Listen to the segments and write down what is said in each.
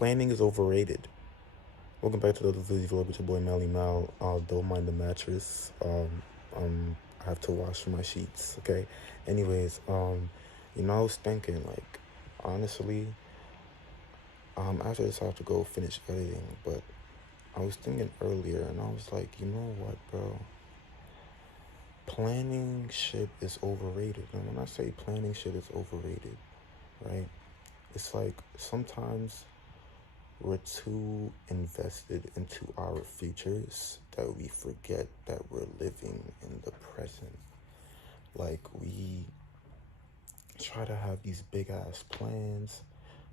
Planning is overrated. Welcome back to the Village Vlog with your boy Melly Mal. Don't mind the mattress. I have to wash my sheets. Okay. Anyways, I was thinking honestly, after this I have to go finish editing. But I was thinking earlier, and I was like, you know what, bro? Planning shit is overrated. And when I say planning shit is overrated, right? It's like sometimes we're too invested into our futures that we forget that we're living in the present. Like, we try to have these big ass plans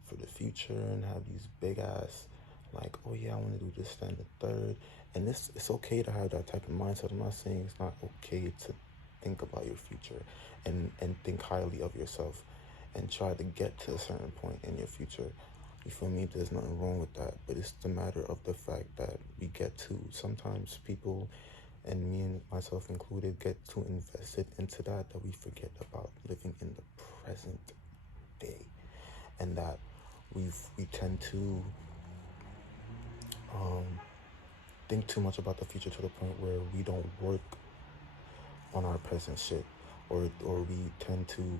for the future and have these big ass, like, oh yeah, I want to do this, then the third. And it's okay to have that type of mindset. I'm not saying it's not okay to think about your future and think highly of yourself and try to get to a certain point in your future. You feel me? There's nothing wrong with that, but it's the matter of the fact that we get to, sometimes people, and me and myself included, get too invested into that we forget about living in the present day, and that we tend to think too much about the future to the point where we don't work on our present shit, or we tend to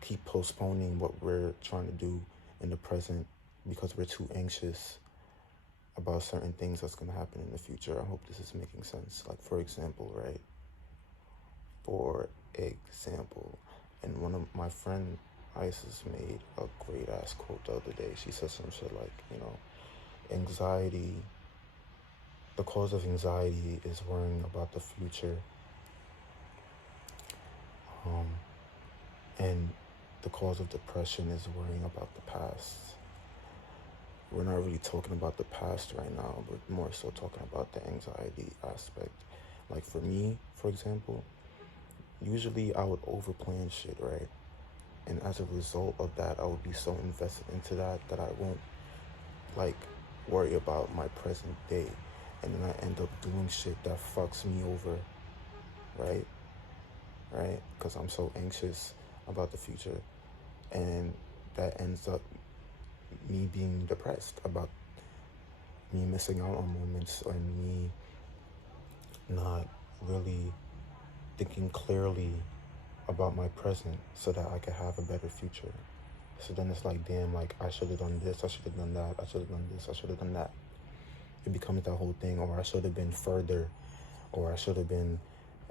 keep postponing what we're trying to do in the present because we're too anxious about certain things that's going to happen in the future. I hope this is making sense. Like, for example, right? For example, and one of my friend Isis made a great ass quote the other day. She said some shit like, anxiety, the cause of anxiety is worrying about the future. And the cause of depression is worrying about the past. We're not really talking about the past right now, but more so talking about the anxiety aspect. Like, for me, for example, usually I would overplan shit, right? And as a result of that, I would be so invested into that I won't worry about my present day. And then I end up doing shit that fucks me over, right? Because I'm so anxious about the future. And that ends up me being depressed about me missing out on moments, and me not really thinking clearly about my present so that I could have a better future. So then it's like, damn, like, I should have done this, I should have done that, I should have done this, I should have done that. It becomes that whole thing, or I should have been further, or I should have been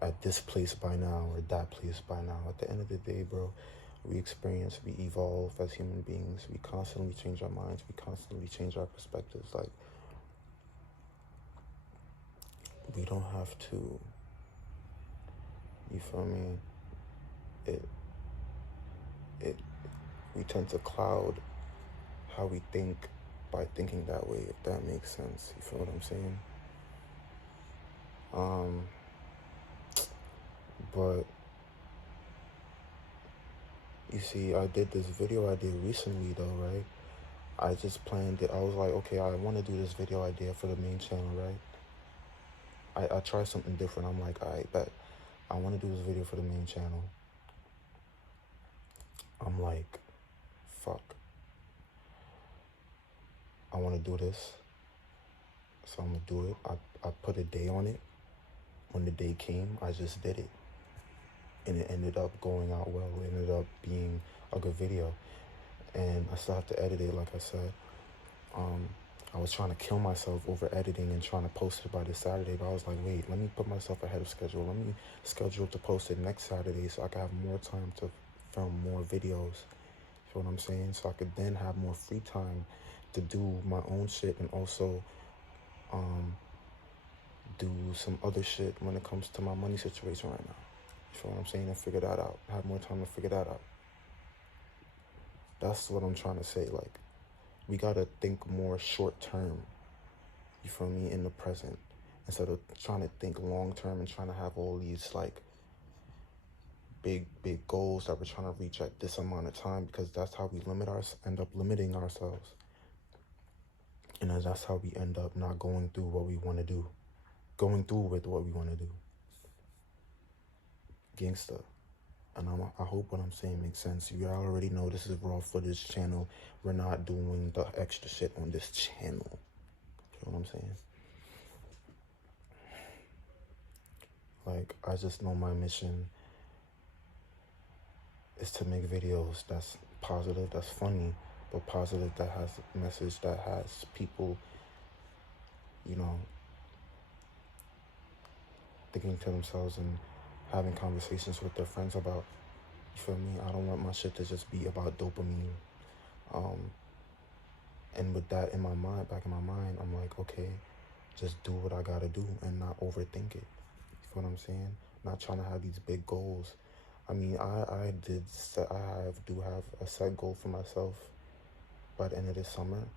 at this place by now, or that place by now. At the end of the day, bro, we experience, we evolve as human beings. We constantly change our minds. We constantly change our perspectives. Like, we don't have to, you feel me? We tend to cloud how we think by thinking that way, if that makes sense. You feel what I'm saying? But you see, I did this video I did recently though, right? I just planned it. I was like, okay, I want to do this video idea for the main channel, right? I tried something different. I'm like, I bet I want to do this video for the main channel. I'm like, fuck, I want to do this, so I'm gonna do it. I put a day on it. When the day came, I just did it, and it ended up going out well. It ended up being a good video, and I still have to edit it, like I said. I was trying to kill myself over editing and trying to post it by this Saturday, but I was like, wait, let me put myself ahead of schedule. Let me schedule to post it next Saturday so I can have more time to film more videos. You know what I'm saying? So I could then have more free time to do my own shit, and also do some other shit when it comes to my money situation right now. You feel what I'm saying? And figure that out. Have more time to figure that out. That's what I'm trying to say. Like, we gotta think more short term, you feel me, in the present, instead of trying to think long term and trying to have all these big goals that we're trying to reach at this amount of time, because that's how we end up limiting ourselves. And that's how we end up not going through what we want to do, going through with what we want to do. Gangsta. And I hope what I'm saying makes sense. You already know this is raw footage channel. We're not doing the extra shit on this channel. You know what I'm saying? Like, I just know my mission is to make videos that's positive, that's funny, but positive, that has a message, that has people, you know, thinking to themselves and having conversations with their friends about, you feel me? I don't want my shit to just be about dopamine. And with that in my mind, back in my mind, I'm like, okay, just do what I gotta do and not overthink it. You feel what I'm saying? Not trying to have these big goals. I mean, I do have a set goal for myself by the end of this summer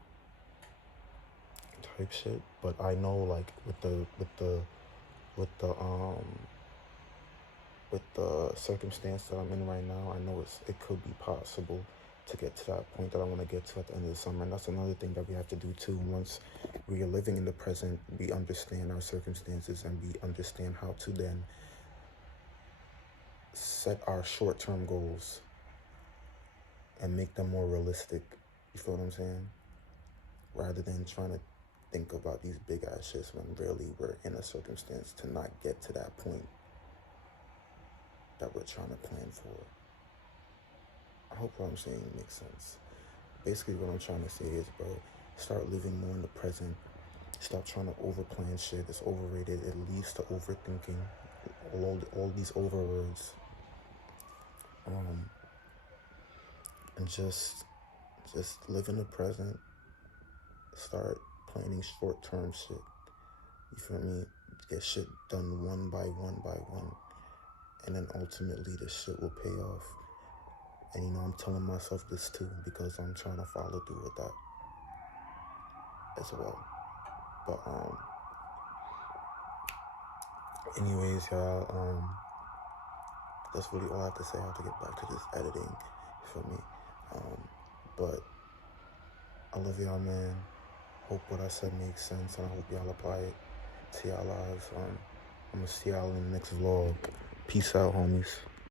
type shit. But I know, like, with the circumstance that I'm in right now, I know it could be possible to get to that point that I want to get to at the end of the summer. And that's another thing that we have to do too. Once we are living in the present, we understand our circumstances and we understand how to then set our short-term goals and make them more realistic. You feel what I'm saying? Rather than trying to think about these big ass shits when really we're in a circumstance to not get to that point that we're trying to plan for. I hope what I'm saying makes sense. Basically what I'm trying to say is, bro, start living more in the present. Stop trying to overplan shit. It's overrated. It leads to overthinking. All these overwords. And just live in the present. Start planning short-term shit. You feel me? Get shit done one by one. And then ultimately this shit will pay off. And you know, I'm telling myself this too because I'm trying to follow through with that as well. But anyways, y'all, that's really all I have to say. I have to get back to this editing. You feel me? But I love y'all, man. Hope what I said makes sense, and I hope y'all apply it to y'all lives. I'm gonna see y'all in the next vlog. Peace out, homies.